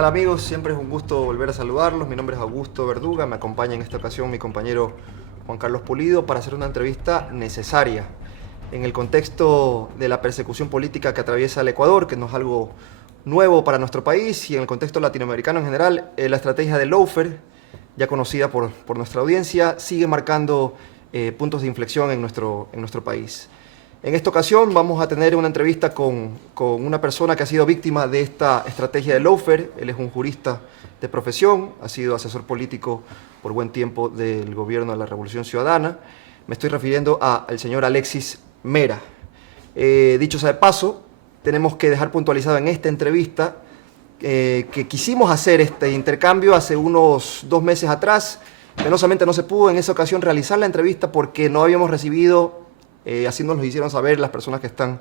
tal amigos? Siempre es un gusto volver a saludarlos. Mi nombre es Augusto Verduga, me acompaña en esta ocasión mi compañero Juan Carlos Pulido para hacer una entrevista necesaria en el contexto de la persecución política que atraviesa el Ecuador, que no es algo nuevo para nuestro país, y en el contexto latinoamericano en general. La estrategia del lawfare, ya conocida por nuestra audiencia, sigue marcando puntos de inflexión en nuestro país. En esta ocasión vamos a tener una entrevista con una persona que ha sido víctima de esta estrategia de lawfare. Él es un jurista de profesión, ha sido asesor político por buen tiempo del gobierno de la Revolución Ciudadana. Me estoy refiriendo al señor Alexis Mera. Dicho sea de paso, tenemos que dejar puntualizado en esta entrevista que quisimos hacer este intercambio hace unos 2 meses atrás. Penosamente no se pudo en esa ocasión realizar la entrevista porque no habíamos recibido, así nos lo hicieron saber las personas que están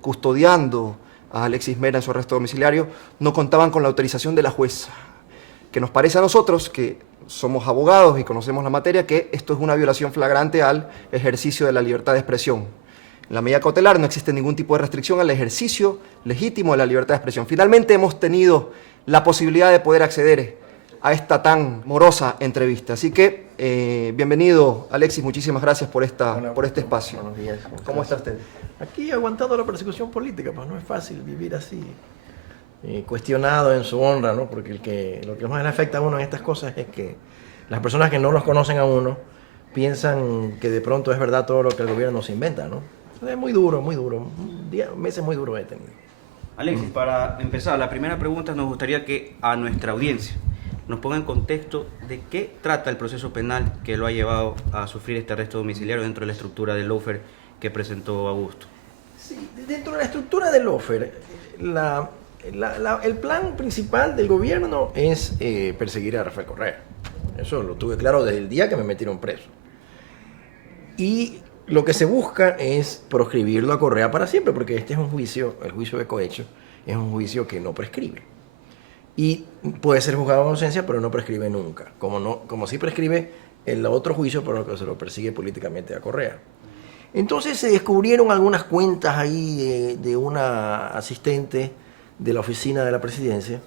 custodiando a Alexis Mera en su arresto domiciliario, no contaban con la autorización de la jueza, que nos parece a nosotros, que somos abogados y conocemos la materia, que esto es una violación flagrante al ejercicio de la libertad de expresión. En la medida cautelar no existe ningún tipo de restricción al ejercicio legítimo de la libertad de expresión. Finalmente hemos tenido la posibilidad de poder acceder a esta tan morosa entrevista. Así que, bienvenido, Alexis, muchísimas gracias por este espacio. Buenos días. ¿Cómo está usted? Aquí aguantando la persecución política, pues no es fácil vivir así, cuestionado en su honra, ¿no? Porque lo que más le afecta a uno en estas cosas es que las personas que no los conocen a uno piensan que de pronto es verdad todo lo que el gobierno se inventa, ¿no? Es muy duro, meses muy duros he tenido. Alexis, para empezar, la primera pregunta nos gustaría que a nuestra audiencia nos ponga en contexto de qué trata el proceso penal que lo ha llevado a sufrir este arresto domiciliario dentro de la estructura del lawfare que presentó Augusto. Sí, dentro de la estructura del lawfare, el plan principal del gobierno es perseguir a Rafael Correa. Eso lo tuve claro desde el día que me metieron preso. Y lo que se busca es proscribirlo a Correa para siempre, porque este es un juicio, el juicio de cohecho, es un juicio que no prescribe. Y puede ser juzgado en ausencia, pero no prescribe nunca. Como sí prescribe el otro juicio por lo que se lo persigue políticamente a Correa. Entonces se descubrieron algunas cuentas ahí de una asistente de la oficina de la presidencia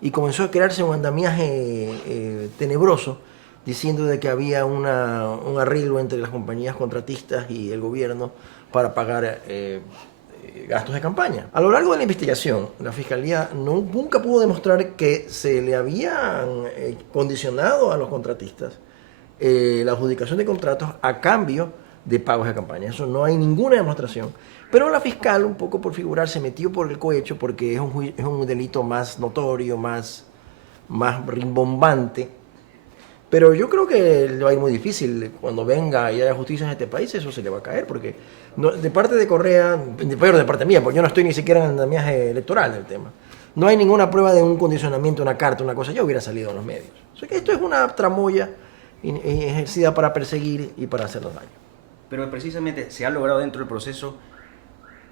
y comenzó a crearse un andamiaje tenebroso diciendo de que había un arreglo entre las compañías contratistas y el gobierno para pagar gastos de campaña. A lo largo de la investigación, la Fiscalía nunca pudo demostrar que se le habían condicionado a los contratistas la adjudicación de contratos a cambio de pagos de campaña. Eso no hay ninguna demostración. Pero la fiscal, un poco por figurar, se metió por el cohecho porque es un delito más notorio, más rimbombante. Pero yo creo que le va a ir muy difícil. Cuando venga y haya justicia en este país, eso se le va a caer. Porque de parte de Correa, pero de parte mía, porque yo no estoy ni siquiera en el andamiaje electoral del tema. No hay ninguna prueba de un condicionamiento, una carta, una cosa. Yo hubiera salido en los medios. O sea que esto es una tramoya ejercida para perseguir y para hacernos daño. Pero precisamente se ha logrado dentro del proceso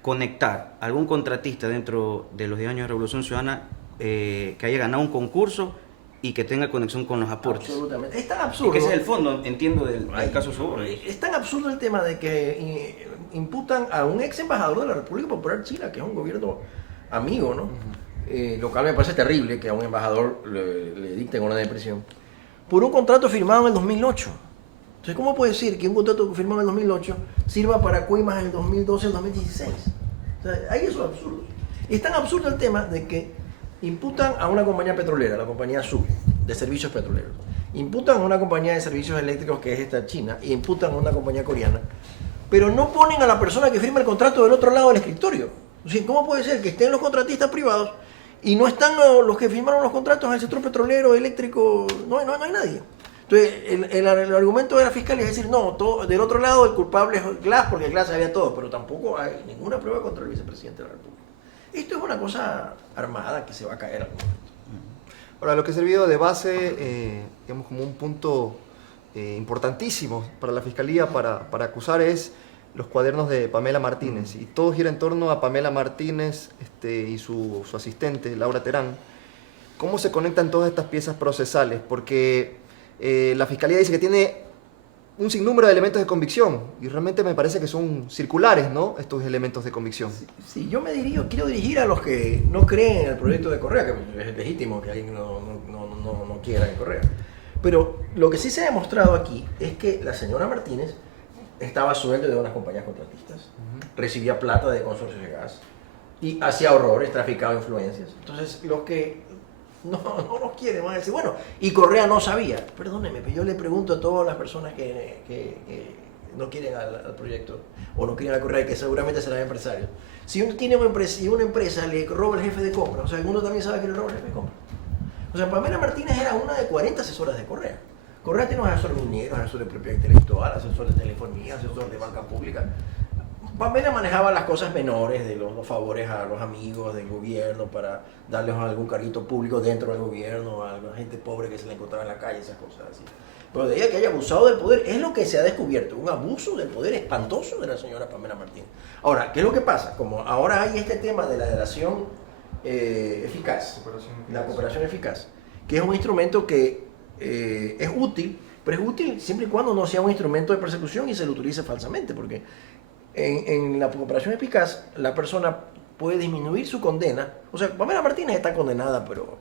conectar a algún contratista dentro de los 10 años de Revolución Ciudadana que haya ganado un concurso y que tenga conexión con los aportes. Absolutamente. Es tan absurdo. Y que ese es el fondo, entiendo, del caso Soborno. Es tan absurdo el tema de que imputan a un ex embajador de la República Popular China, que es un gobierno amigo, ¿no? Lo cual me parece terrible que a un embajador le dicten una depresión, por un contrato firmado en el 2008. Entonces, ¿cómo puede decir que un contrato firmado en el 2008 sirva para coimas en el 2012 o el 2016? O sea, ahí eso es absurdo. Es tan absurdo el tema de que imputan a una compañía petrolera, la compañía SUB, de servicios petroleros. Imputan a una compañía de servicios eléctricos, que es esta china, y imputan a una compañía coreana. Pero no ponen a la persona que firma el contrato del otro lado del escritorio. O sea, ¿cómo puede ser que estén los contratistas privados y no están los que firmaron los contratos del sector petrolero, eléctrico? No hay nadie. Entonces, el argumento de la fiscalía es decir, no, del otro lado el culpable es Glass, porque Glass sabía todo, pero tampoco hay ninguna prueba contra el vicepresidente de la República. Esto es una cosa armada que se va a caer algún momento. Ahora, lo que ha servido de base, digamos, como un punto importantísimo para la Fiscalía para acusar es los cuadernos de Pamela Martínez. Y todo gira en torno a Pamela Martínez y su asistente, Laura Terán. ¿Cómo se conectan todas estas piezas procesales? Porque la Fiscalía dice que tiene un sinnúmero de elementos de convicción y realmente me parece que son circulares, ¿no? Estos elementos de convicción. Sí, yo quiero dirigir a los que no creen en el proyecto de Correa, que es legítimo que alguien no quiera en Correa. Pero lo que sí se ha demostrado aquí es que la señora Martínez estaba a sueldo de unas compañías contratistas, recibía plata de consorcios de gas y hacía horrores, traficaba influencias. Entonces, los que no nos quieren van a decir, bueno, y Correa no sabía. Perdóneme, pero yo le pregunto a todas las personas que no quieren al proyecto o no quieren a Correa, que seguramente serán empresarios. Si uno tiene una empresa y una empresa le roba el jefe de compra, o sea, uno también sabe que le roba el jefe de compra. O sea, Pamela Martínez era una de 40 asesoras de Correa. Correa tiene un asesor minero, asesor de propiedad intelectual, asesor de telefonía, asesor de banca pública. Pamela manejaba las cosas menores de los favores a los amigos del gobierno para darles algún carguito público dentro del gobierno, a la gente pobre que se le encontraba en la calle, esas cosas así. Pero de ella que haya abusado del poder es lo que se ha descubierto, un abuso del poder espantoso de la señora Pamela Martínez. Ahora, ¿qué es lo que pasa? Como ahora hay este tema de la delación eficaz, la cooperación eficaz, que es un instrumento que es útil, pero es útil siempre y cuando no sea un instrumento de persecución y se lo utilice falsamente, porque en la cooperación eficaz la persona puede disminuir su condena. O sea, Pamela Martínez está condenada, pero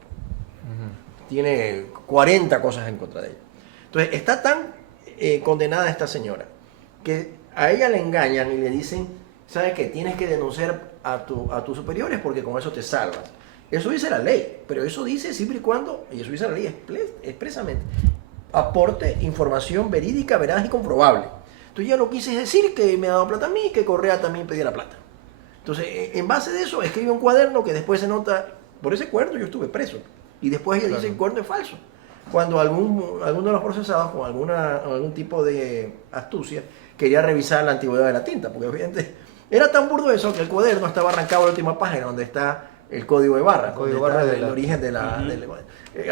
tiene 40 cosas en contra de ella. Entonces, está tan condenada esta señora que a ella le engañan y le dicen, ¿sabes qué? Tienes que denunciar a tus superiores porque con eso te salvas. Eso dice la ley, pero eso dice siempre y cuando, y eso dice la ley expresamente, aporte información verídica, veraz y comprobable. Entonces ya lo quise decir que me ha dado plata a mí y que Correa también pedía la plata. Entonces, en base de eso, escribe un cuaderno que después se nota, por ese cuaderno yo estuve preso. Y después ella dice que el cuaderno es falso. Cuando alguno de los procesados, con algún tipo de astucia, quería revisar la antigüedad de la tinta, porque obviamente era tan burdo eso que el cuaderno estaba arrancado en la última página donde está el código de barra, el código de barra del origen de la...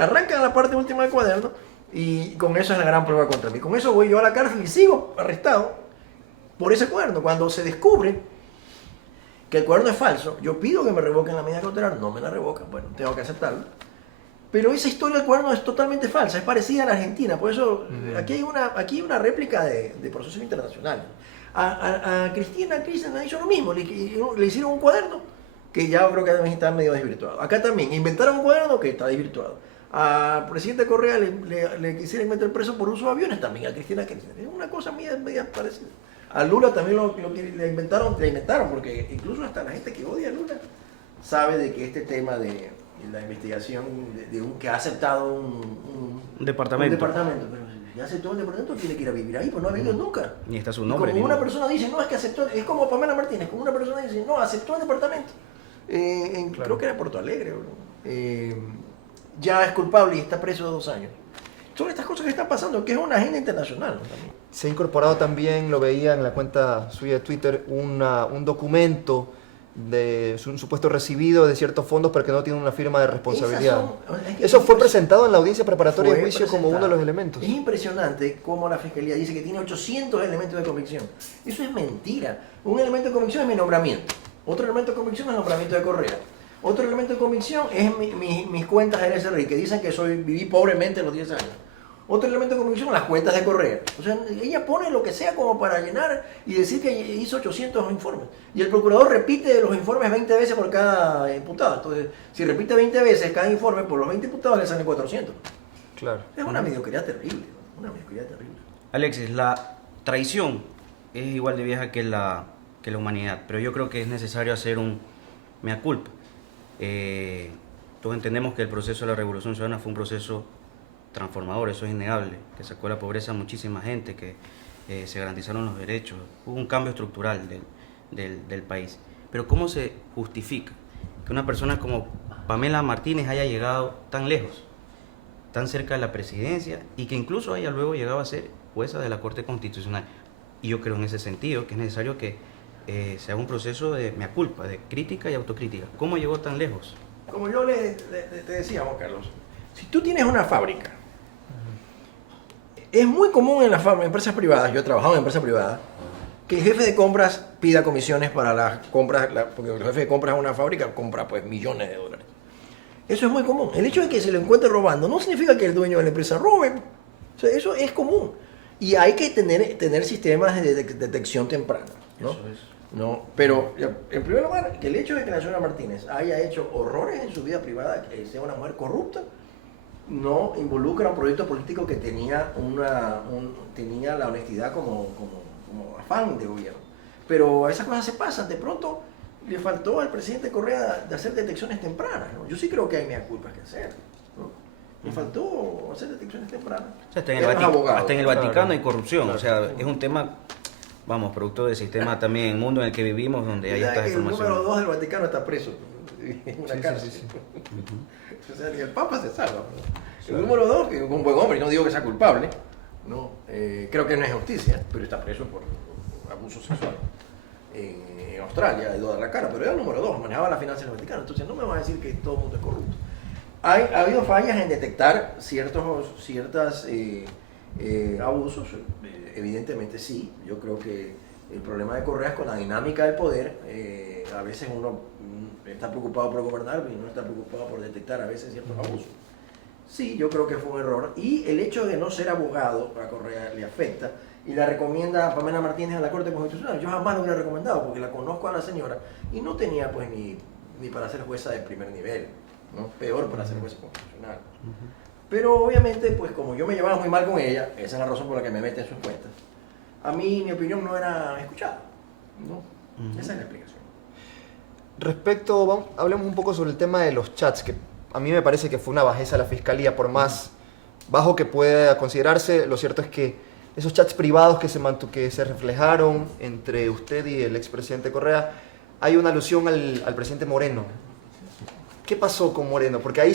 arrancan la parte última del cuaderno y con eso es la gran prueba contra mí. Con eso voy yo a la cárcel y sigo arrestado por ese cuaderno. Cuando se descubre que el cuaderno es falso, yo pido que me revoquen la medida cautelar, no me la revocan, bueno, tengo que aceptarlo. Pero esa historia del cuaderno es totalmente falsa, es parecida a la Argentina, por eso aquí hay una réplica de procesos internacionales. A Cristina Kirchner le hizo lo mismo, le hicieron un cuaderno que ya creo que también está medio desvirtuado. Acá también inventaron un cuaderno que está desvirtuado. Al presidente Correa le quisieron meter preso por uso de aviones, también a Cristina Kirchner. Es una cosa media parecida. A Lula también le inventaron, porque incluso hasta la gente que odia a Lula sabe de que este tema de la investigación que ha aceptado un departamento, pero ya aceptó un departamento, tiene que ir a vivir ahí, pues no ha vivido nunca. Ni está su nombre. Como una persona dice, no, es que aceptó, es como Pamela Martínez, como una persona dice, no, aceptó el departamento. Claro. Creo que era Porto Alegre, ya es culpable y está preso de 2 años. Son estas cosas que están pasando, que es una agenda internacional, ¿no? También. Se ha incorporado también, lo veía en la cuenta suya de Twitter, un documento de un supuesto recibido de ciertos fondos pero que no tiene una firma de responsabilidad. Eso fue presentado en la audiencia preparatoria de juicio como uno de los elementos. Es impresionante cómo la Fiscalía dice que tiene 800 elementos de convicción. Eso es mentira. Un elemento de convicción es mi nombramiento. Otro elemento de convicción es el nombramiento de Correa. Otro elemento de convicción es mis cuentas del SRI, que dicen que viví pobremente a los 10 años. Otro elemento de convicción son las cuentas de Correa. O sea, ella pone lo que sea como para llenar y decir que hizo 800 informes. Y el procurador repite los informes 20 veces por cada imputado. Entonces, si repite 20 veces cada informe, por los 20 imputados le salen 400. Claro. Es una mediocridad terrible. Una mediocridad terrible. Alexis, la traición es igual de vieja que la humanidad, pero yo creo que es necesario hacer un mea culpa. Todos entendemos que el proceso de la Revolución Ciudadana fue un proceso transformador, eso es innegable, que sacó de la pobreza a muchísima gente, que se garantizaron los derechos, hubo un cambio estructural del país. Pero ¿cómo se justifica que una persona como Pamela Martínez haya llegado tan lejos, tan cerca de la presidencia y que incluso haya luego llegado a ser jueza de la Corte Constitucional? Y yo creo en ese sentido que es necesario que se haga un proceso de mea culpa, de crítica y autocrítica. ¿Cómo llegó tan lejos? Como yo te decía, Juan Carlos, si tú tienes una fábrica, es muy común en las empresas privadas, yo he trabajado en empresas privadas, que el jefe de compras pida comisiones para las compras, porque el jefe de compras de una fábrica compra pues millones de dólares. Eso es muy común. El hecho de que se lo encuentre robando no significa que el dueño de la empresa robe. O sea, eso es común. Y hay que tener sistemas de detección temprana, ¿no? Eso es. No, pero en primer lugar, que el hecho de que la señora Martínez haya hecho horrores en su vida privada, que sea una mujer corrupta, no involucra un proyecto político que tenía tenía la honestidad como afán de gobierno. Pero esas cosas se pasan. De pronto le faltó al presidente Correa de hacer detecciones tempranas, ¿no? Yo sí creo que hay mea culpas que hacer, ¿no? Le faltó hacer detecciones tempranas. O sea, hasta en el Vaticano Claro. hay corrupción. Claro. O sea, es un tema, vamos, producto del sistema también, el mundo en el que vivimos, donde hay Ya estas que el número informaciones. 2 del Vaticano está preso en una cárcel. O sea, ni el Papa se salva, ¿no? El número 2, que es un buen hombre, y no digo que sea culpable, ¿no? Creo que no es justicia, pero está preso por abuso sexual. En Australia, de toda la cara, pero era el número 2, manejaba las finanzas del Vaticano. Entonces no me van a decir que todo el mundo es corrupto. Ha habido fallas en detectar ciertos abusos, evidentemente sí. Yo creo que el problema de Correa es con la dinámica del poder. A veces uno está preocupado por gobernar y no está preocupado por detectar a veces ciertos abusos. Sí, yo creo que fue un error. Y el hecho de no ser abogado a Correa le afecta. Y la recomienda a Pamela Martínez a la Corte Constitucional. Yo jamás lo hubiera recomendado porque la conozco a la señora y no tenía pues ni para ser jueza de primer nivel, ¿no? Peor para ser jueza constitucional. Pero obviamente, pues como yo me llevaba muy mal con ella, esa es la razón por la que me mete en sus cuentas, a mí mi opinión no era escuchada, ¿no? Esa es la explicación. Respecto, hablemos un poco sobre el tema de los chats, que a mí me parece que fue una bajeza de la Fiscalía, por más bajo que pueda considerarse. Lo cierto es que esos chats privados que se reflejaron entre usted y el expresidente Correa, hay una alusión al presidente Moreno. ¿Qué pasó con Moreno? Porque ahí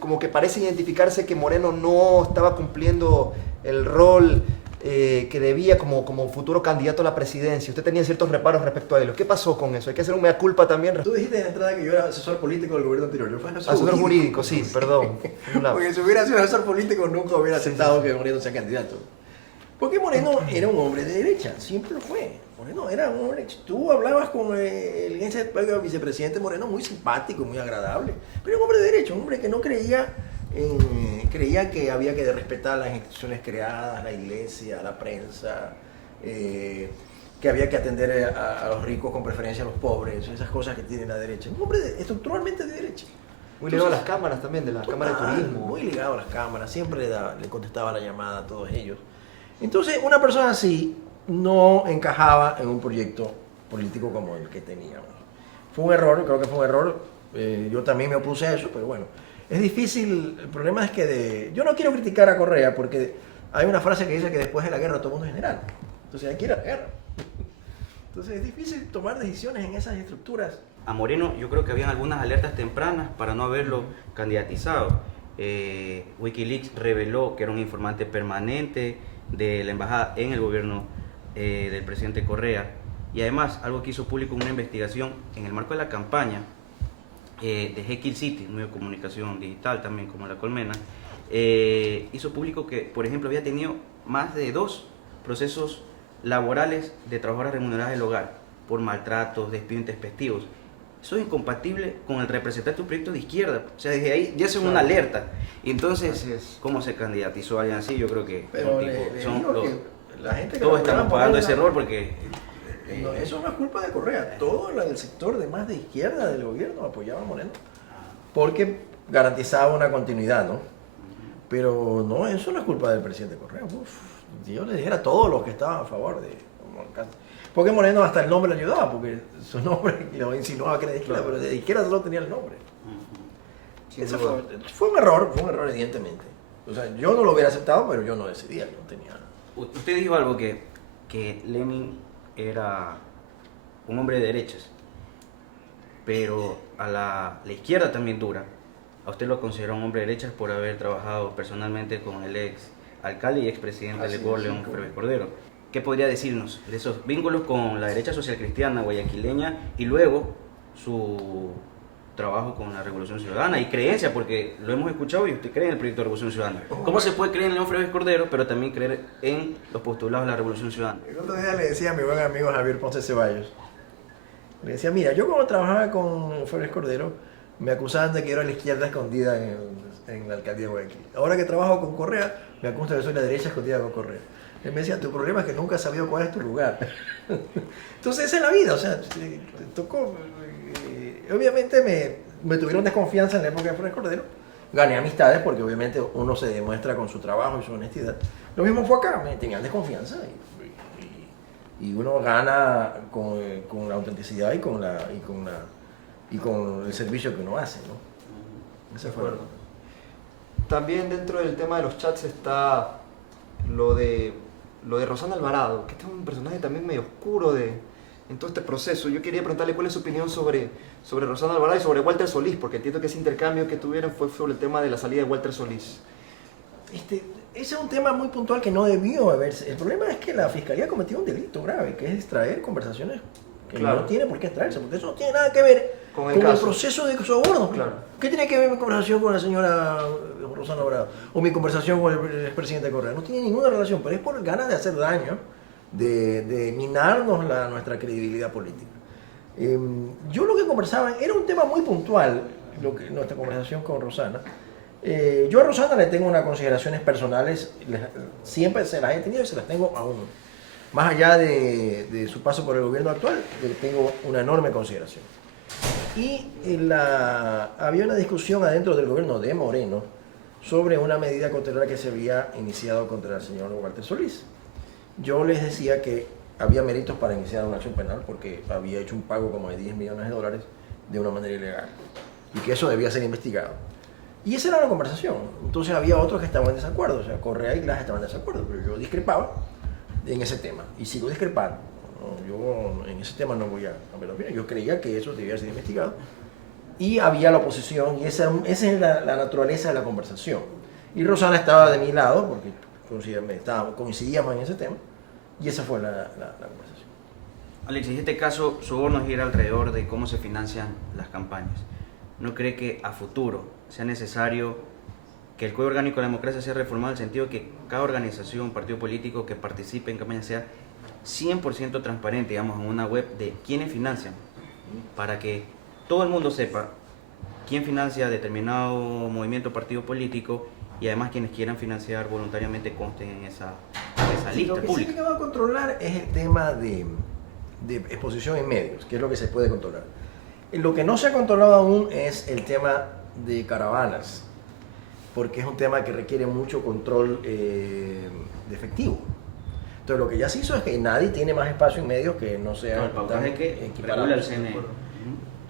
como que parece identificarse que Moreno no estaba cumpliendo el rol que debía como futuro candidato a la presidencia. Usted tenía ciertos reparos respecto a él. ¿Qué pasó con eso? Hay que hacer un mea culpa también. Tú dijiste de entrada que yo era asesor político del gobierno anterior. Yo fui Asesor jurídico, sí, perdón. Porque si hubiera sido asesor político nunca hubiera aceptado que Moreno sea candidato. Porque Moreno era un hombre de derecha, siempre lo fue. Moreno era un hombre. Tú hablabas con el vicepresidente Moreno, muy simpático, muy agradable, pero un hombre de derecha, un hombre que no creía que había que respetar las instituciones creadas, la iglesia, la prensa, que había que atender a los ricos con preferencia a los pobres, esas cosas que tiene la derecha. Un hombre estructuralmente de derecha. Muy ligado a las cámaras también, de la Cámara de Turismo. Muy ligado a las cámaras, siempre le contestaba la llamada a todos ellos. Entonces, una persona así no encajaba en un proyecto político como el que teníamos. Fue un error, creo que fue un error. Yo también me opuse a eso, pero bueno, es difícil. El problema es que yo no quiero criticar a Correa porque hay una frase que dice que después de la guerra todo el mundo es general. Entonces hay que ir a la guerra. Entonces es difícil tomar decisiones en esas estructuras. A Moreno yo creo que habían algunas alertas tempranas para no haberlo candidatizado. Wikileaks reveló que era un informante permanente de la embajada en el gobierno del presidente Correa, y además algo que hizo público en una investigación en el marco de la campaña de Jekyll City, un medio de comunicación digital también como La Colmena, hizo público que, por ejemplo, había tenido más de 2 procesos laborales de trabajadoras remuneradas del hogar por maltratos, despidos intempestivos. Eso es incompatible con el representante de un proyecto de izquierda. O sea, desde ahí ya son una alerta. Y entonces, ¿cómo se candidatizó a alguien así? Yo creo que Pero la gente que todos estamos laboraba pagando por ese él, error porque... no, eso no es culpa de Correa. Todo el sector de más de izquierda del gobierno apoyaba a Moreno porque garantizaba una continuidad, ¿no? Pero no, eso no es culpa del presidente Correa. Si yo le dijera a todos los que estaban a favor de... Porque Moreno hasta el nombre le ayudaba, porque su nombre lo insinuaba que era de izquierda, pero de izquierda solo tenía el nombre. Eso fue un error evidentemente. O sea, yo no lo hubiera aceptado, pero yo no decidía, yo no tenía... Usted dijo algo que Lenin era un hombre de derechas, pero a la izquierda también dura. A usted lo considera un hombre de derechas por haber trabajado personalmente con el ex alcalde y expresidente del Ecuador, León Febres Cordero. ¿Qué podría decirnos de esos vínculos con la derecha social cristiana guayaquileña y luego su trabajo con la Revolución Ciudadana y creencia, porque lo hemos escuchado y usted cree en el proyecto de Revolución Ciudadana? ¿Cómo se puede creer en León Febres Cordero, pero también creer en los postulados de la Revolución Ciudadana? El otro día le decía a mi buen amigo Javier Ponce Ceballos, le decía, mira, yo cuando trabajaba con Febres Cordero, me acusaban de que era la izquierda escondida en la alcaldía de Guayaquil. Ahora que trabajo con Correa, me consta que soy la derecha escondida con Correa. Él me decía, tu problema es que nunca has sabido cuál es tu lugar. Entonces esa es la vida, o sea, tocó. Obviamente me tuvieron desconfianza en la época de Flores Cordero. Gané amistades porque obviamente uno se demuestra con su trabajo y su honestidad. Lo mismo fue acá, me tenían desconfianza y uno gana con la autenticidad y con el servicio que uno hace, ¿no? Ese fue. También dentro del tema de los chats está lo de Rosana Alvarado, que este es un personaje también medio oscuro en todo este proceso. Yo quería preguntarle cuál es su opinión sobre Rosana Alvarado y sobre Walter Solís, porque entiendo que ese intercambio que tuvieron fue sobre el tema de la salida de Walter Solís. Ese es un tema muy puntual que no debió haberse. El problema es que la Fiscalía cometió un delito grave, que es extraer conversaciones que no tiene por qué extraerse, porque eso no tiene nada que ver con el proceso de soborno. Claro. ¿Qué tiene que ver mi conversación con la señora Rosana Alvarado o mi conversación con el expresidente Correa? No tiene ninguna relación, pero es por ganas de hacer daño, de minarnos nuestra credibilidad política. Yo lo que conversaba era un tema muy puntual, nuestra conversación con Rosana. Yo a Rosana le tengo unas consideraciones personales, siempre se las he tenido y se las tengo aún. Más allá de su paso por el gobierno actual, le tengo una enorme consideración. Y había una discusión adentro del gobierno de Moreno sobre una medida cautelar que se había iniciado contra el señor Walter Solís. Yo les decía que había méritos para iniciar una acción penal porque había hecho un pago como de $10 millones de una manera ilegal y que eso debía ser investigado. Y esa era la conversación. Entonces había otros que estaban en desacuerdo, o sea, Correa y Glass estaban en desacuerdo, pero yo discrepaba en ese tema y sigo discrepando. ¿No? Yo en ese tema no voy a cambiar la opinión. Yo creía que eso debía ser investigado y había la oposición y esa es la naturaleza de la conversación. Y Rosana estaba de mi lado porque coincidíamos en ese tema y esa fue la conversación. Alex, en este caso, sobornos gira alrededor de cómo se financian las campañas. ¿No cree que a futuro sea necesario que el Código Orgánico de la Democracia sea reformado en el sentido de que cada organización, partido político que participe en campaña sea 100% transparente, digamos, en una web de quiénes financian, para que todo el mundo sepa quién financia determinado movimiento o partido político y además quienes quieran financiar voluntariamente consten en esa lista pública? Lo que sí que va a controlar es el tema de exposición en medios, que es lo que se puede controlar. Lo que no se ha controlado aún es el tema de caravanas, porque es un tema que requiere mucho control de efectivo. Entonces lo que ya se hizo es que nadie tiene más espacio en medios que no sea... el pautaje que regula el CNE.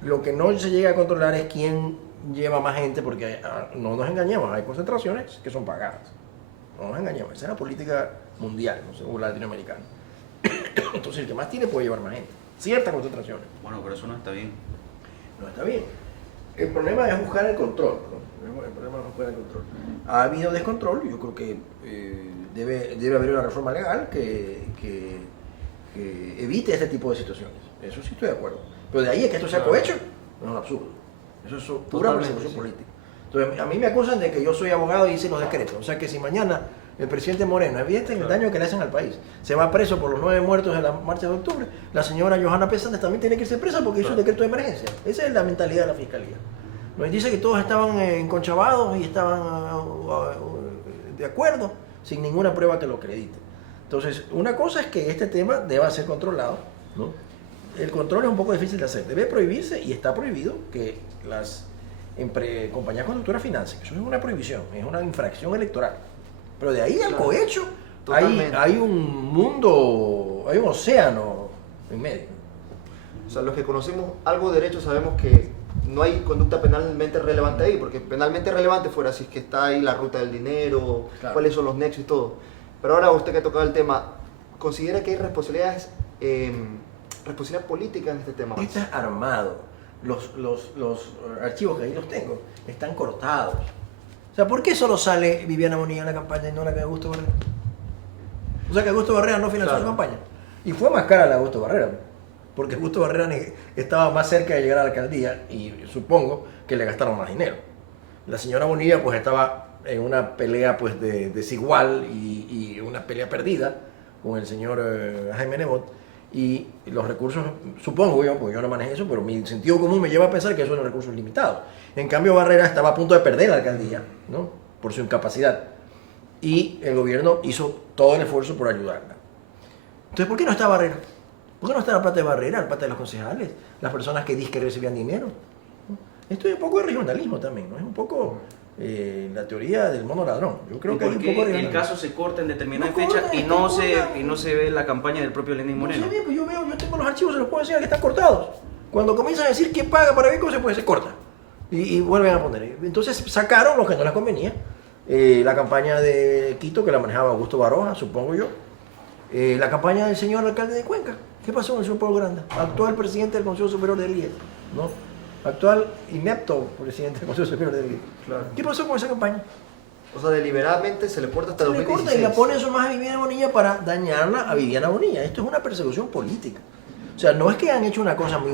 Lo que no se llega a controlar es quién lleva más gente, porque no nos engañemos, hay concentraciones que son pagadas. No nos engañemos, esa es la política mundial, no sé, o latinoamericana. Entonces el que más tiene puede llevar más gente. Ciertas concentraciones. Bueno, pero eso no está bien. No está bien. El problema es buscar el control, ¿no? El problema es buscar el control. Ha habido descontrol, yo creo que debe haber una reforma legal que evite este tipo de situaciones. Eso sí estoy de acuerdo. Pero de ahí a que esto sea cohecho, no es un absurdo. Eso es pura persecución política. Entonces, a mí me acusan de que yo soy abogado y hice los decretos. O sea que si mañana el presidente Moreno evidente el daño que le hacen al país, se va preso por los 9 muertos de la marcha de octubre, la señora Johanna Pesantes también tiene que irse presa porque hizo un decreto de emergencia. Esa es la mentalidad de la Fiscalía. Nos dice que todos estaban enconchavados y estaban de acuerdo, sin ninguna prueba que lo acredite. Entonces, una cosa es que este tema deba ser controlado, ¿no? El control es un poco difícil de hacer. Debe prohibirse y está prohibido que las compañías conductoras financien. Eso es una prohibición, es una infracción electoral. Pero de ahí al cohecho hay un mundo, hay un océano en medio. O sea, los que conocemos algo de derecho sabemos que no hay conducta penalmente relevante ahí, porque penalmente relevante fuera si es que está ahí la ruta del dinero, claro, cuáles son los nexos y todo. Pero ahora usted que ha tocado el tema, ¿considera que hay responsabilidad política en este tema? Está armado. Los archivos que ahí los tengo están cortados. O sea, ¿por qué solo sale Viviana Bonilla en la campaña y no la que Augusto Barrera? O sea, que Augusto Barrera no financió su campaña. Y fue más cara la de Augusto Barrera, porque Augusto Barrera estaba más cerca de llegar a la alcaldía y supongo que le gastaron más dinero. La señora Bonilla pues estaba en una pelea pues desigual y una pelea perdida con el señor Jaime Nebot, y los recursos, supongo yo, porque yo no manejé eso, pero mi sentido común me lleva a pensar que esos son recursos limitados. En cambio, Barrera estaba a punto de perder la alcaldía, ¿no? Por su incapacidad. Y el gobierno hizo todo el esfuerzo por ayudarla. Entonces, ¿por qué no está Barrera? ¿Por qué no está la plata de Barrera, la plata de los concejales, las personas que dicen que recibían dinero? ¿No? Esto es un poco de regionalismo también, ¿no? Es un poco la teoría del mono ladrón. Yo creo que hay un poco de regionalismo. El caso se corta en determinada No fecha corta, y no se ve la campaña del propio Lenín No Moreno. sé bien, pues yo tengo los archivos, se los puedo enseñar que están cortados. Cuando comienzan a decir quién paga para qué cosa, pues se corta. Y vuelven a poner. Entonces sacaron lo que no les convenía. La campaña de Quito, que la manejaba Augusto Baroja, supongo yo. La campaña del señor alcalde de Cuenca. ¿Qué pasó con el señor Pablo Granda? Actual presidente del Consejo Superior del IES, ¿no? Actual inepto presidente del Consejo Superior del IES. Claro. ¿Qué pasó con esa campaña? O sea, deliberadamente se le corta hasta Se le 2016. corta y la pone eso más a Viviana Bonilla para dañarla a Viviana Bonilla. Esto es una persecución política. O sea, no es que han hecho una cosa muy...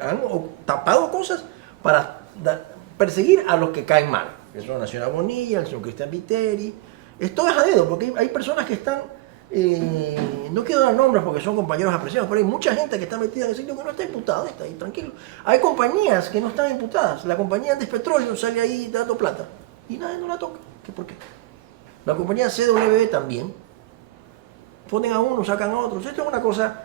Han tapado cosas para perseguir a los que caen mal. Que son la señora Bonilla, el señor Cristian Viteri. Esto es a dedo, porque hay personas que están... no quiero dar nombres porque son compañeros apreciados, pero hay mucha gente que está metida en el sitio que no está imputada, está ahí tranquilo. Hay compañías que no están imputadas. La compañía Andes Petróleo sale ahí dando plata y nadie no la toca. ¿Por qué? La compañía CWB también. Ponen a uno, sacan a otros. Esto es una cosa,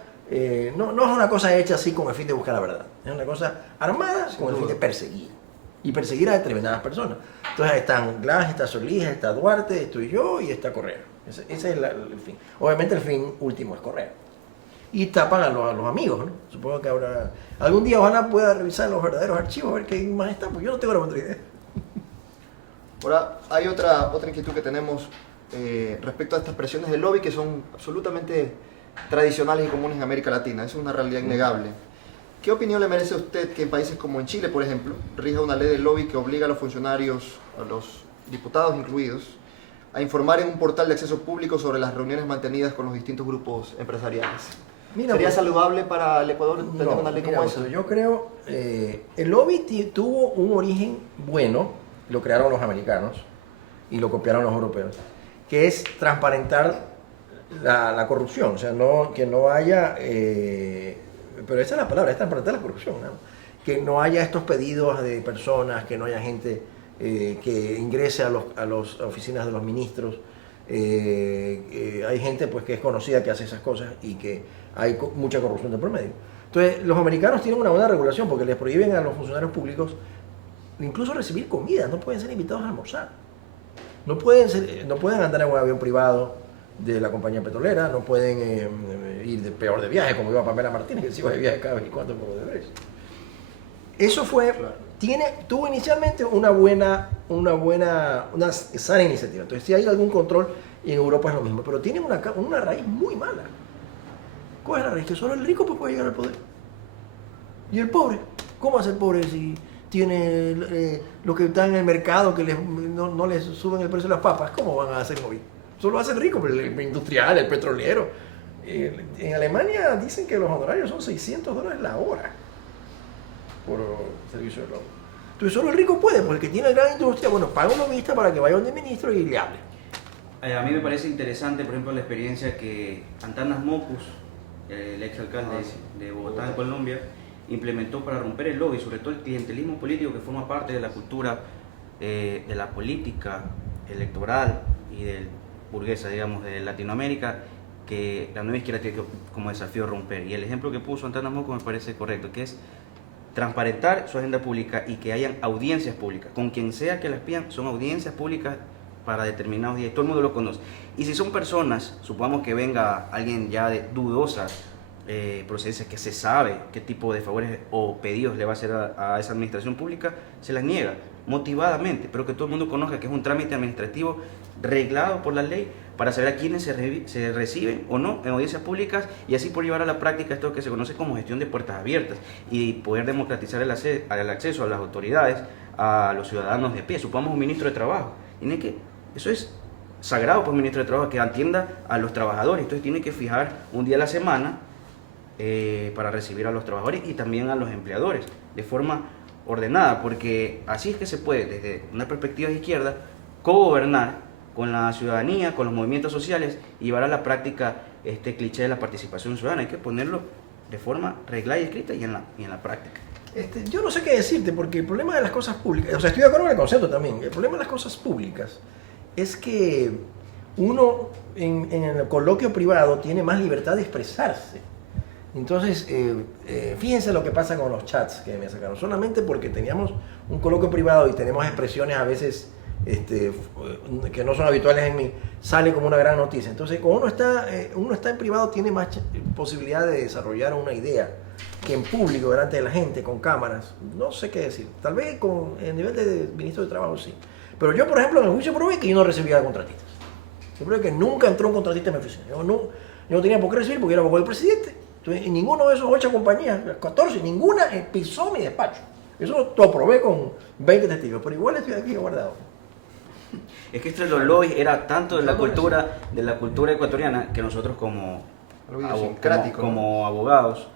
no es una cosa hecha así con el fin de buscar la verdad. Es una cosa armada con el fin de perseguir. Y perseguir a determinadas personas. Entonces ahí están Glass, está Solís, está Duarte, estoy yo y está Correa. Ese es el fin. Obviamente el fin último es Correa. Y tapan a los amigos, ¿no? Supongo que ahora... Algún día ojalá pueda revisar los verdaderos archivos, a ver qué más está, porque yo no tengo la menor idea. Ahora, hay otra inquietud que tenemos respecto a estas presiones del lobby que son absolutamente tradicionales y comunes en América Latina. Eso es una realidad innegable. ¿Qué opinión le merece a usted que en países como en Chile, por ejemplo, rija una ley del lobby que obliga a los funcionarios, a los diputados incluidos, a informar en un portal de acceso público sobre las reuniones mantenidas con los distintos grupos empresariales? Mira, ¿Sería pues, saludable para el Ecuador tener no, una ley mira, como pues, esa? yo creo, el lobby tuvo un origen bueno, lo crearon los americanos y lo copiaron los europeos, que es transparentar la corrupción, o sea, que no haya, pero esa es la palabra, es transparentar la corrupción, ¿no? Que no haya estos pedidos de personas, que no haya gente que ingrese a las oficinas de los ministros, hay gente pues que es conocida que hace esas cosas y que hay mucha corrupción de por medio. Entonces, los americanos tienen una buena regulación porque les prohíben a los funcionarios públicos incluso recibir comida, no pueden ser invitados a almorzar. No pueden andar en un avión privado de la compañía petrolera, no pueden ir peor de viaje, como iba Pamela Martínez, que se iba de viaje cada vez y cuando por Odebrecht. Eso fue, tuvo inicialmente una sana iniciativa. Entonces, si hay algún control, y en Europa es lo mismo, pero tiene una raíz muy mala. ¿Cuál es la raíz? Que solo el rico pues, puede llegar al poder. ¿Y el pobre? ¿Cómo hace el pobre si tiene lo que está en el mercado que no les suben el precio de las papas? ¿Cómo van a hacer móvil? Solo hace el rico, el industrial, el petrolero. En Alemania dicen que los honorarios son $600 la hora por servicio de lobby. Entonces solo el rico puede, porque el que tiene gran industria, bueno, paga un lobbyista para que vaya donde el ministro y le hable. A mí me parece interesante, por ejemplo, la experiencia que Antanas Mocus, el exalcalde de Bogotá, en Colombia, implementó para romper el lobby, sobre todo el clientelismo político que forma parte de la cultura de la política electoral y del burguesa, digamos, de Latinoamérica, que la nueva izquierda tiene como desafío romper. Y el ejemplo que puso Antanas Mocus me parece correcto, que es transparentar su agenda pública y que hayan audiencias públicas. Con quien sea que las pidan, son audiencias públicas para determinados días. Todo el mundo lo conoce. Y si son personas, supongamos que venga alguien ya de dudosa procedencia, que se sabe qué tipo de favores o pedidos le va a hacer a esa administración pública, se las niega motivadamente, pero que todo el mundo conozca que es un trámite administrativo reglado por la ley para saber a quiénes se reciben o no en audiencias públicas y así por llevar a la práctica esto que se conoce como gestión de puertas abiertas y poder democratizar el acceso a las autoridades, a los ciudadanos de pie. Supongamos un ministro de Trabajo. Tiene que, eso es sagrado para un ministro de Trabajo, que atienda a los trabajadores. Entonces tiene que fijar un día a la semana para recibir a los trabajadores y también a los empleadores de forma ordenada, porque así es que se puede, desde una perspectiva de izquierda, cogobernar con la ciudadanía, con los movimientos sociales y llevar a la práctica este cliché de la participación ciudadana. Hay que ponerlo de forma reglada y escrita y en la práctica. Yo no sé qué decirte, porque el problema de las cosas públicas, o sea, estoy de acuerdo con el concepto también, el problema de las cosas públicas es que uno en el coloquio privado tiene más libertad de expresarse. Entonces, fíjense lo que pasa con los chats que me sacaron, solamente porque teníamos un coloquio privado y tenemos expresiones a veces que no son habituales en mí, sale como una gran noticia. Entonces, cuando uno está en privado, tiene más posibilidad de desarrollar una idea que en público, delante de la gente, con cámaras. No sé qué decir. Tal vez con el nivel de ministro de Trabajo sí. Pero yo, por ejemplo, en el juicio probé que yo no recibía contratistas. Yo creo que nunca entró un contratista en mi oficina. Yo no tenía por qué recibir porque era abogado del presidente. Entonces, en ninguno de esos 8 compañías, 14, ninguna pisó mi despacho. Eso lo probé con 20 testigos, pero igual estoy aquí guardado. Es que esto de los lobbies era tanto de la cultura ecuatoriana que nosotros como abogados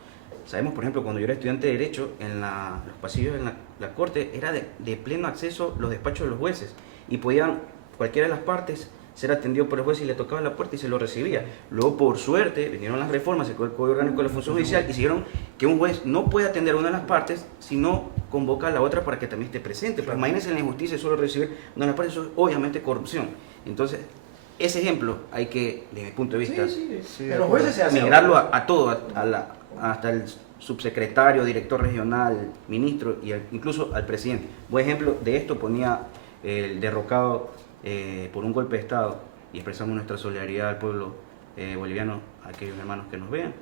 sabemos. Por ejemplo, cuando yo era estudiante de Derecho, en los pasillos de la corte era de pleno acceso los despachos de los jueces y podían cualquiera de las partes ser atendido por el juez y le tocaba la puerta y se lo recibía. Luego, por suerte, vinieron las reformas, se creó el Código Orgánico de la Función Judicial y siguieron que un juez no puede atender a una de las partes si no convoca a la otra para que también esté presente. Pues imagínense la injusticia solo recibir una de las partes, eso es obviamente corrupción. Entonces, ese ejemplo hay que, desde mi punto de vista, los jueces se migrarlo a todo, hasta el subsecretario, director regional, ministro e incluso al presidente. Buen ejemplo de esto ponía el derrocado por un golpe de Estado, y expresamos nuestra solidaridad al pueblo boliviano, a aquellos hermanos que nos vean,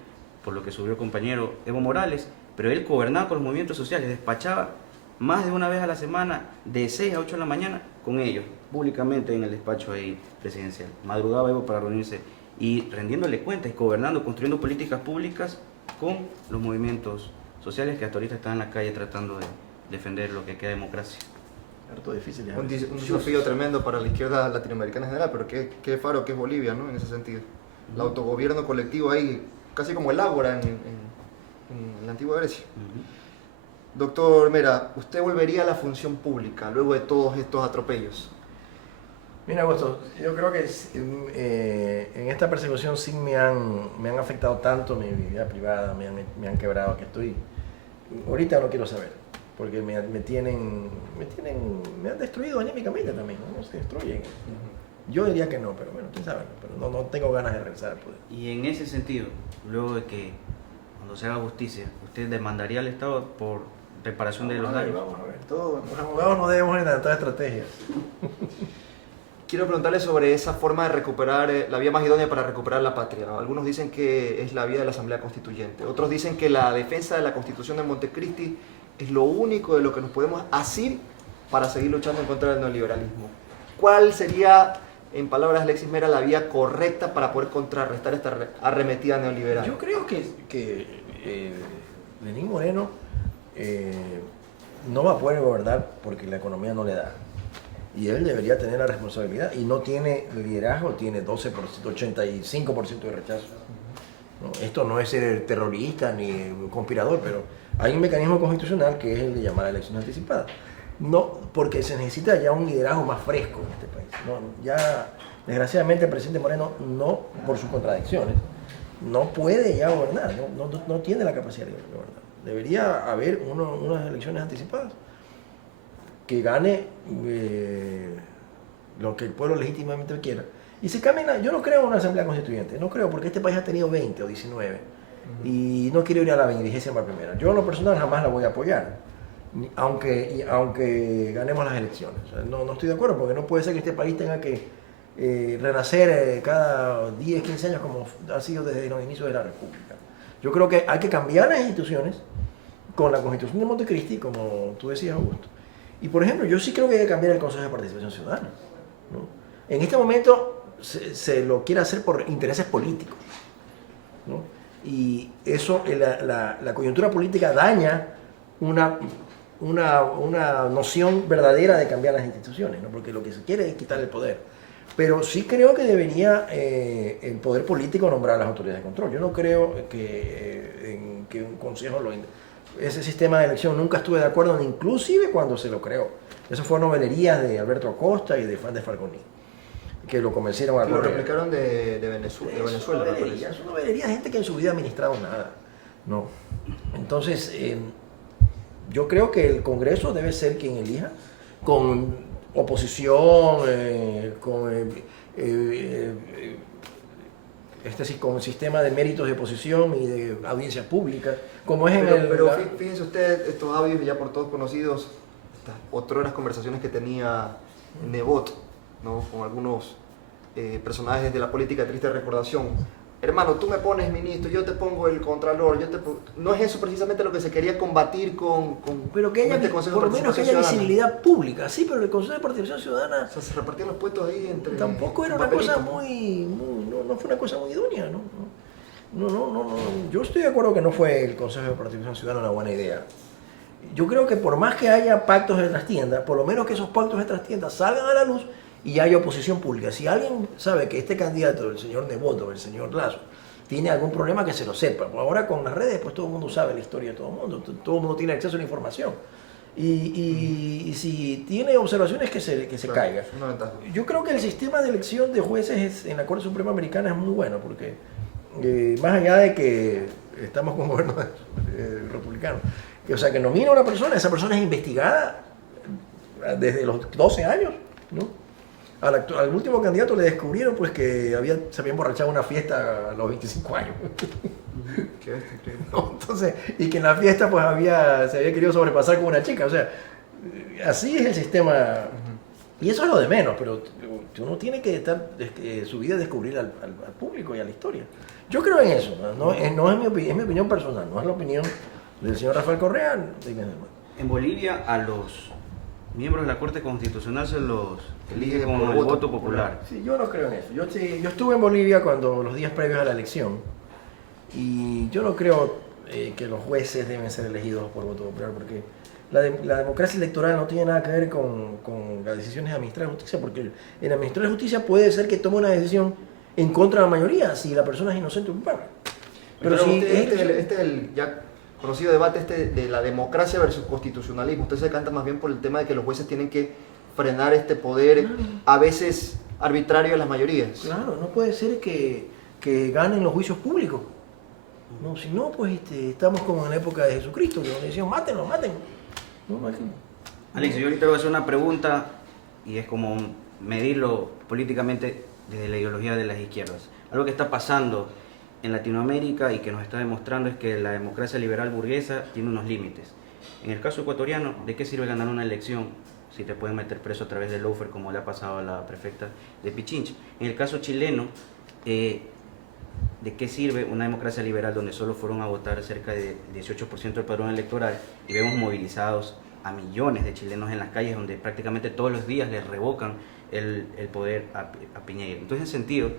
por lo que subió el compañero Evo Morales, pero él gobernaba con los movimientos sociales, despachaba más de una vez a la semana, de 6 a 8 de la mañana, con ellos, públicamente en el despacho ahí presidencial. Madrugaba Evo para reunirse y rendiéndole cuentas y gobernando, construyendo políticas públicas con los movimientos sociales que hasta ahorita están en la calle tratando de defender lo que queda de democracia. Difícil, un desafío tremendo para la izquierda latinoamericana en general, pero qué faro que es Bolivia, ¿no? En ese sentido. El autogobierno colectivo ahí, casi como el ágora en la antigua Grecia. Doctor Mera, ¿usted volvería a la función pública luego de todos estos atropellos? Mira, Augusto, yo creo que en esta persecución sí me han afectado tanto mi vida privada, me han quebrado, que ahorita no quiero saber. Porque me han destruido anímicamente también, ¿no? Se destruyen. Yo diría que no, pero bueno, quién sabe, pero no tengo ganas de regresar al poder. Y en ese sentido, luego de que cuando se haga justicia, ¿usted demandaría al Estado por reparación de los daños? Vamos a ver, los abogados no debemos inventar estrategias. Quiero preguntarle sobre esa forma de recuperar, la vía más idónea para recuperar la patria. Algunos dicen que es la vía de la Asamblea Constituyente, otros dicen que la defensa de la Constitución de Montecristi es lo único de lo que nos podemos asir para seguir luchando en contra del neoliberalismo. ¿Cuál sería, en palabras de Alexis Mera, la vía correcta para poder contrarrestar esta arremetida neoliberal? Yo creo que Lenín Moreno no va a poder gobernar porque la economía no le da. Y él debería tener la responsabilidad y no tiene liderazgo, tiene 12%, 85% de rechazo. ¿No? Esto no es ser terrorista ni conspirador, pero hay un mecanismo constitucional que es el de llamar a elecciones anticipadas. No, porque se necesita ya un liderazgo más fresco en este país. No, ya, desgraciadamente, el presidente Moreno, no por sus contradicciones, no puede ya gobernar, no tiene la capacidad de gobernar. Debería haber unas elecciones anticipadas que gane lo que el pueblo legítimamente quiera. Y se cambia, yo no creo en una asamblea constituyente, no creo, porque este país ha tenido 20 o 19 y no quiero ir a la 21ª. Yo en lo personal jamás la voy a apoyar, aunque ganemos las elecciones. O sea, no estoy de acuerdo, porque no puede ser que este país tenga que renacer cada 10, 15 años como ha sido desde los inicios de la República. Yo creo que hay que cambiar las instituciones con la Constitución de Montecristi, como tú decías, Augusto. Y por ejemplo, yo sí creo que hay que cambiar el Consejo de Participación Ciudadana, ¿no? En este momento se lo quiere hacer por intereses políticos, ¿no? Y eso, la coyuntura política daña una noción verdadera de cambiar las instituciones, ¿no? Porque lo que se quiere es quitar el poder. Pero sí creo que debería el poder político nombrar a las autoridades de control. Yo no creo que un consejo ese sistema de elección nunca estuve de acuerdo, inclusive cuando se lo creó. Eso fue novelerías de Alberto Acosta y de Falconi, que lo convencieron a Lo correr. replicaron de Venezuela, me parece. Es una velería de gente que en su vida ha administrado nada. No. Entonces, yo creo que el Congreso debe ser quien elija, con oposición, con un sistema de méritos de oposición y de audiencia pública, como es Pero fíjense usted, estos audios ya por todos conocidos, estas otroras conversaciones que tenía Nebot, ¿no? Con algunos personajes de la política de triste recordación. Hermano, tú me pones ministro, yo te pongo el contralor, no es eso precisamente lo que se quería combatir pero que haya, este Consejo por lo de menos que Participación haya Ciudadana. visibilidad pública, sí, pero el Consejo de Participación Ciudadana O sea, se repartían los puestos ahí entre... tampoco era una cosa muy no fue una cosa muy idónea, ¿no? No. Yo estoy de acuerdo que no fue el Consejo de Participación Ciudadana una buena idea. Yo creo que por más que haya pactos de trastienda, por lo menos que esos pactos de trastienda salgan a la luz y haya oposición pública. Si alguien sabe que este candidato, el señor Nebot o el señor Lazo, tiene algún problema, que se lo sepa. Ahora con las redes, pues todo el mundo sabe la historia de todo el mundo. Todo el mundo tiene acceso a la información. Y si tiene observaciones, que se Claro, caiga. es una ventaja. Yo creo que el sistema de elección de jueces en la Corte Suprema Americana es muy bueno, porque más allá de que estamos con gobierno republicano, o sea, que nomina a una persona, esa persona es investigada desde los 12 años, ¿no? Al último candidato le descubrieron pues que se había emborrachado en una fiesta a los 25 años. Qué bestia, increíble. ¿No? Entonces, y que en la fiesta pues se había querido sobrepasar con una chica. O sea, así es el sistema. Y eso es lo de menos, pero uno tiene que estar su vida descubrir al público y a la historia. Yo creo en eso, no es mi opinión personal, no es la opinión del señor Rafael Correa. En Bolivia a los miembros de la Corte Constitucional se los elige con por el voto popular. Sí, yo no creo en eso. Yo estuve en Bolivia los días previos a la elección y yo no creo que los jueces deben ser elegidos por voto popular, porque la democracia electoral no tiene nada que ver con las decisiones de administrar justicia, porque el administrador de justicia puede ser que tome una decisión en contra de la mayoría si la persona es inocente o culpable. Pero si este es el ya conocido debate de la democracia versus constitucionalismo. Usted se decanta más bien por el tema de que los jueces tienen que frenar este poder a veces arbitrario de las mayorías. Claro, no puede ser que ganen los juicios públicos. No, si no, pues estamos como en la época de Jesucristo, donde decían, mátenlo. No, Alex, yo ahorita voy a hacer una pregunta y es como medirlo políticamente desde la ideología de las izquierdas. Algo que está pasando en Latinoamérica y que nos está demostrando es que la democracia liberal burguesa tiene unos límites. En el caso ecuatoriano, ¿de qué sirve ganar una elección si te pueden meter preso a través del lawfare, como le ha pasado a la prefecta de Pichincha? En el caso chileno, ¿de qué sirve una democracia liberal donde solo fueron a votar cerca de 18% del padrón electoral y vemos movilizados a millones de chilenos en las calles donde prácticamente todos los días les revocan el poder a Piñera? Entonces, en ese sentido,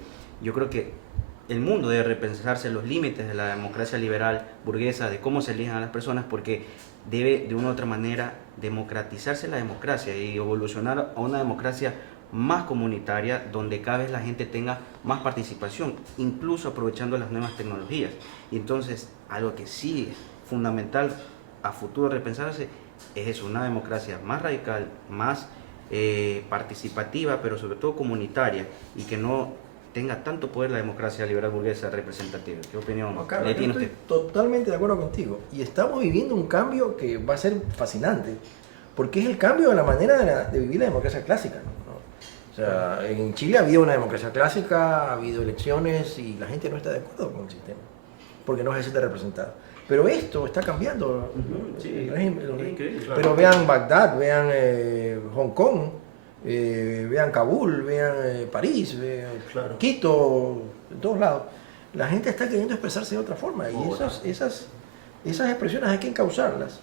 yo creo que el mundo debe repensarse los límites de la democracia liberal burguesa, de cómo se elijan a las personas, porque debe de una u otra manera democratizarse la democracia y evolucionar a una democracia más comunitaria, donde cada vez la gente tenga más participación, incluso aprovechando las nuevas tecnologías. Y entonces, algo que sí es fundamental a futuro repensarse es eso, una democracia más radical, más participativa, pero sobre todo comunitaria, y que no tenga tanto poder la democracia liberal burguesa representativa. ¿Qué opinión No, Carlos, le yo tiene estoy usted? totalmente de acuerdo contigo. Y estamos viviendo un cambio que va a ser fascinante, porque es el cambio de la manera de vivir la democracia clásica, ¿no? O sea, en Chile ha habido una democracia clásica, ha habido elecciones y la gente no está de acuerdo con el sistema, porque no se siente representada. Pero esto está cambiando. Sí, el régimen. increíble. Pero vean Bagdad, vean Hong Kong, vean Kabul, vean París, vean Quito, en todos lados. La gente está queriendo expresarse de otra forma y esas expresiones hay que encauzarlas.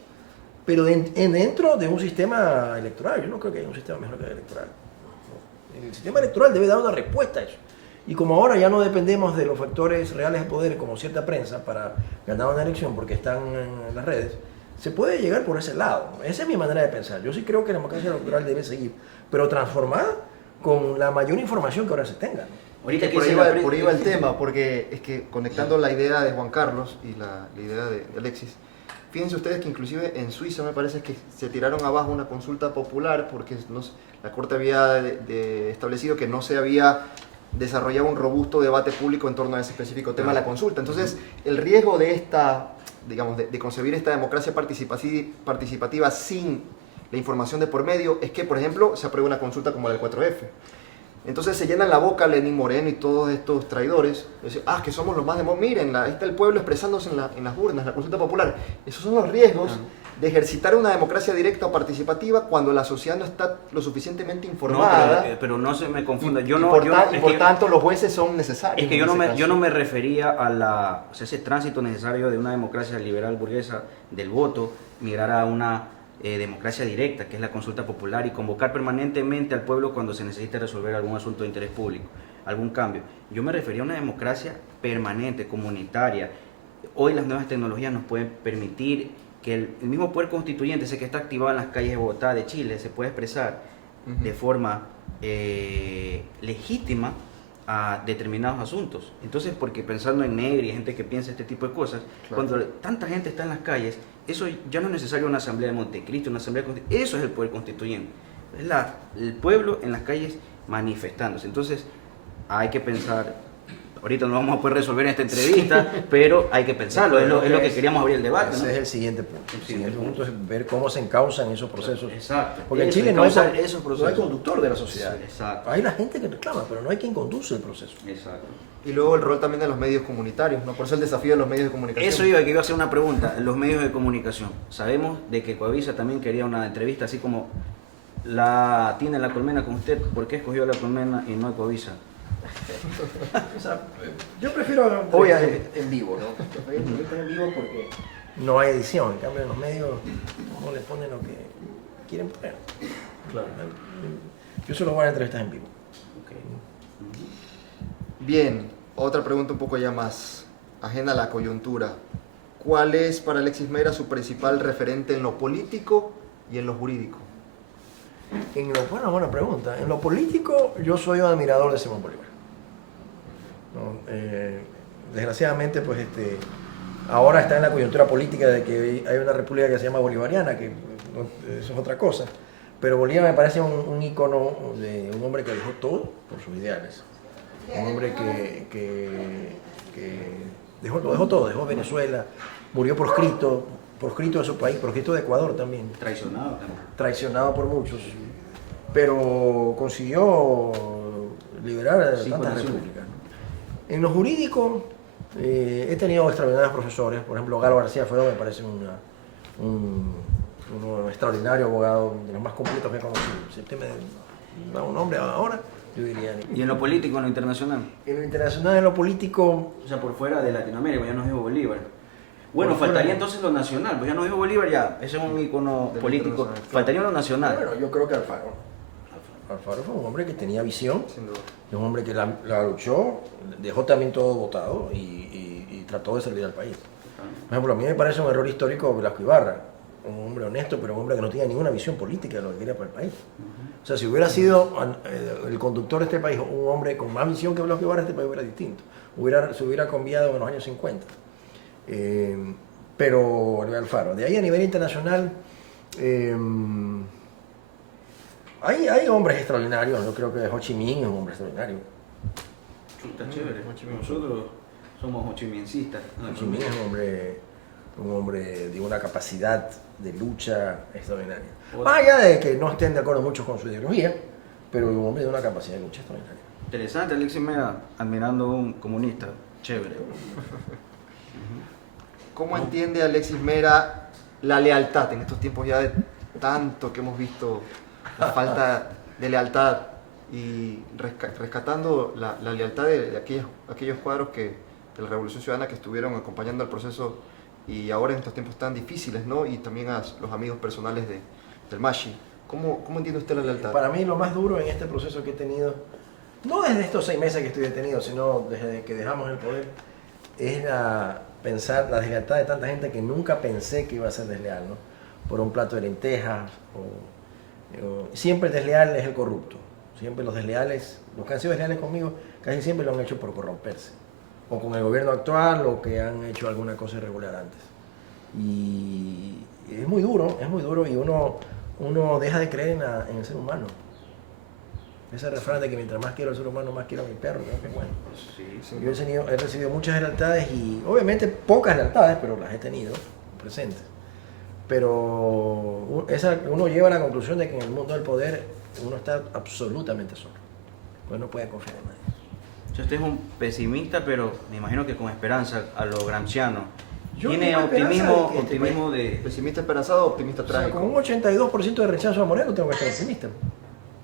Pero dentro de un sistema electoral, yo no creo que haya un sistema mejor que el electoral. El sistema electoral debe dar una respuesta a eso. Y como ahora ya no dependemos de los factores reales de poder, como cierta prensa, para ganar una elección porque están en las redes, se puede llegar por ese lado. Esa es mi manera de pensar. Yo sí creo que la democracia electoral debe seguir, pero transformada con la mayor información que ahora se tenga, ¿no? Ahorita que Por ahí va el tema, porque es que conectando la idea de Juan Carlos y la idea de Alexis, Fíjense ustedes que inclusive en Suiza me parece que se tiraron abajo una consulta popular porque la Corte había establecido que no se había desarrollado un robusto debate público en torno a ese específico tema de la consulta. Entonces, el riesgo de esta, digamos, de concebir esta democracia participativa sin la información de por medio es que, por ejemplo, se aprueba una consulta como la del 4F. Entonces se llenan la boca Lenín Moreno y todos estos traidores. Dicen, que somos los más miren, ahí está el pueblo expresándose en las urnas, en la consulta popular. Esos son los riesgos de ejercitar una democracia directa o participativa cuando la sociedad no está lo suficientemente informada. No, pero no se me confunda. Por tanto, los jueces son necesarios. Es que yo no me refería a ese tránsito necesario de una democracia liberal burguesa del voto, migrar a una democracia directa, que es la consulta popular, y convocar permanentemente al pueblo cuando se necesite resolver algún asunto de interés público, algún cambio. Yo me refería a una democracia permanente, comunitaria. Hoy las nuevas tecnologías nos pueden permitir que el mismo poder constituyente, ese que está activado en las calles de Bogotá, de Chile, se puede expresar de forma legítima a determinados asuntos. Entonces, porque pensando en Negri y gente que piensa este tipo de cosas, cuando tanta gente está en las calles, eso ya no es necesario una asamblea de Montecristo, una asamblea eso es el poder constituyente. Es el pueblo en las calles manifestándose. Entonces, hay que pensar, ahorita no vamos a poder resolver en esta entrevista, pero hay que pensarlo, es lo que queríamos abrir el debate. Ese ¿no? es el siguiente punto. El siguiente punto es ver cómo se encausan esos procesos. Exacto. Porque en Chile no hay conductor de la sociedad. Sí, exacto. Hay la gente que reclama, pero no hay quien conduce el proceso. Exacto. Y luego el rol también de los medios comunitarios, ¿no? Por eso el desafío de los medios de comunicación. Eso que iba a hacer una pregunta, los medios de comunicación. Sabemos de que Coavisa también quería una entrevista, así como tiene la colmena con usted, ¿por qué escogió la colmena y no a Coavisa? O sea, yo prefiero en vivo, ¿no? Prefiero entrevistas en vivo porque no hay edición. En cambio, en los medios no le ponen lo que quieren poner. Claro. Yo solo voy a entrevistas en vivo. Bien, otra pregunta un poco ya más ajena a la coyuntura. ¿Cuál es para Alexis Mera su principal referente en lo político y en lo jurídico? Buena pregunta. En lo político, yo soy un admirador de Simón Bolívar. ¿No? Desgraciadamente, pues ahora está en la coyuntura política de que hay una república que se llama bolivariana, que eso es otra cosa. Pero Bolívar me parece un ícono de un hombre que dejó todo por sus ideales. Un hombre que dejó todo, dejó Venezuela, murió proscrito de su país, proscrito de Ecuador también. Traicionado por muchos, pero consiguió liberar a tantas repúblicas. En lo jurídico, he tenido extraordinarios profesores, por ejemplo, Galo García Feo me parece un extraordinario abogado, de los más completos que he conocido. Si usted me da un nombre ahora, yo diría. ¿Y en lo político, en lo internacional? En lo internacional, en lo político... O sea, por fuera de Latinoamérica, ya nos dijo Bolívar. Bueno, faltaría entonces lo nacional, pues ya nos dijo Bolívar, ya, ese es un ícono político. Faltaría lo nacional. Bueno, yo creo que Alfaro. Alfaro fue un hombre que tenía visión, un hombre que la luchó, dejó también todo votado y trató de servir al país. Por ejemplo, a mí me parece un error histórico Velasco Ibarra, un hombre honesto, pero un hombre que no tenía ninguna visión política de lo que quería para el país. O sea, si hubiera sido el conductor de este país un hombre con más visión que Velasco Ibarra, este país hubiera distinto. Se hubiera cambiado en los años 50. Pero Alfaro. De ahí a nivel internacional, hay hombres extraordinarios. Yo creo que Ho Chi Minh es un hombre extraordinario. Está chévere. Nosotros somos hochimincistas. Ho Chi Minh es un hombre de una capacidad de lucha extraordinaria. Más allá de que no estén de acuerdo muchos con su ideología, pero un hombre de una capacidad de lucha extraordinaria. Interesante, Alexis Mera, admirando a un comunista. Chévere. ¿Cómo entiende Alexis Mera la lealtad en estos tiempos ya de tanto que hemos visto la falta de lealtad y rescatando la lealtad de aquellos cuadros de la Revolución Ciudadana que estuvieron acompañando el proceso y ahora en estos tiempos tan difíciles, ¿no? Y también a los amigos personales del Mashi? ¿Cómo entiende usted la lealtad? Para mí lo más duro en este proceso que he tenido, no desde estos 6 meses que estoy detenido, sino desde que dejamos el poder, es pensar la deslealtad de tanta gente que nunca pensé que iba a ser desleal, ¿no? Por un plato de lentejas. Siempre el desleal es el corrupto. Siempre los desleales, los que han sido desleales conmigo, casi siempre lo han hecho por corromperse. O con el gobierno actual o que han hecho alguna cosa irregular antes. Y es muy duro y uno deja de creer en el ser humano. Ese refrán de que mientras más quiero al ser humano, más quiero a mi perro, creo que es bueno. Sí, Yo he recibido muchas lealtades y obviamente pocas lealtades, pero las he tenido presentes. Pero uno lleva a la conclusión de que en el mundo del poder uno está absolutamente solo. Pues no puede confiar en nadie. Usted es un pesimista, pero me imagino que con esperanza a lo gramsciano. Yo ¿Tiene tengo esperanza optimismo de... Pesimista esperanzado, optimista O sea, trágico. con un 82% de rechazo a Moreno tengo que estar optimista.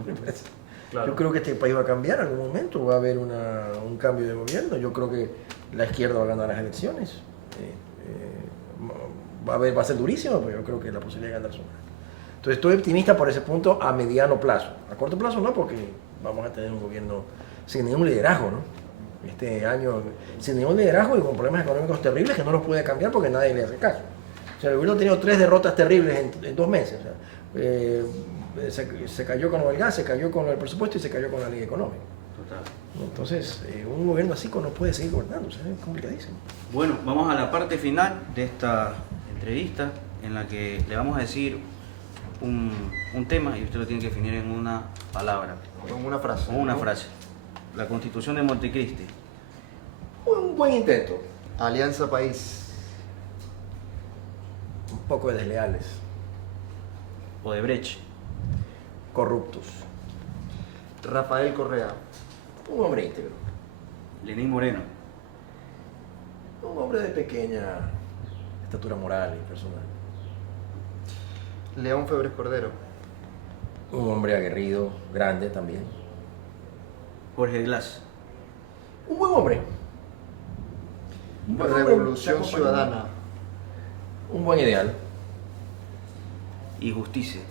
Me parece. Claro. Yo creo que este país va a cambiar en algún momento, va a haber un cambio de gobierno. Yo creo que la izquierda va a ganar las elecciones. Va a ser durísimo, pero yo creo que la posibilidad de ganar son grandes. Entonces estoy optimista por ese punto a mediano plazo. A corto plazo no, porque vamos a tener un gobierno sin ningún liderazgo, ¿no? Este año sin ningún liderazgo y con problemas económicos terribles que no los puede cambiar porque nadie le hace caso. O sea, el gobierno ha tenido 3 derrotas terribles en 2 meses. O sea, se cayó con el gas, se cayó con el presupuesto y se cayó con la ley económica. Total. Entonces, un gobierno así no puede seguir gobernando, o sea, es complicadísimo. Bueno, vamos a la parte final de esta entrevista en la que le vamos a decir un tema y usted lo tiene que definir en una palabra, Con una frase. con una ¿no? frase. La Constitución de Montecristi. Un buen intento, Alianza País. un poco de desleales, Odebrecht. corruptos, Rafael Correa. un hombre íntegro, Lenín Moreno. un hombre de pequeña estatura moral y personal, León Febres Cordero. un hombre aguerrido, grande también, Jorge Glass. un buen hombre. Un buen hombre, Revolución se acompaña. Ciudadana. Un buen ideal. Y Justicia.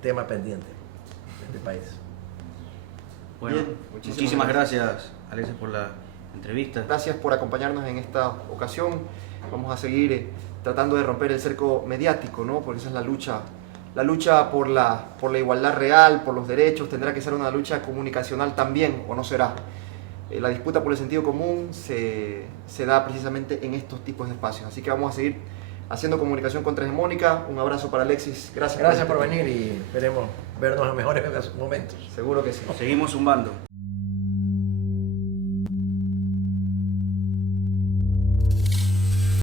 Tema pendiente de este país. Bueno, Bien, muchísimas gracias, Alexis, por la entrevista. Gracias por acompañarnos en esta ocasión. Vamos a seguir tratando de romper el cerco mediático, ¿no? Porque esa es la lucha por la igualdad real, por los derechos. Tendrá que ser una lucha comunicacional también, o no será. La disputa por el sentido común se da precisamente en estos tipos de espacios. Así que vamos a seguir haciendo comunicación contrahegemónica. Un abrazo para Alexis. Gracias Gracias por este venir y esperemos vernos en mejores momentos. Seguro que sí. Seguimos zumbando.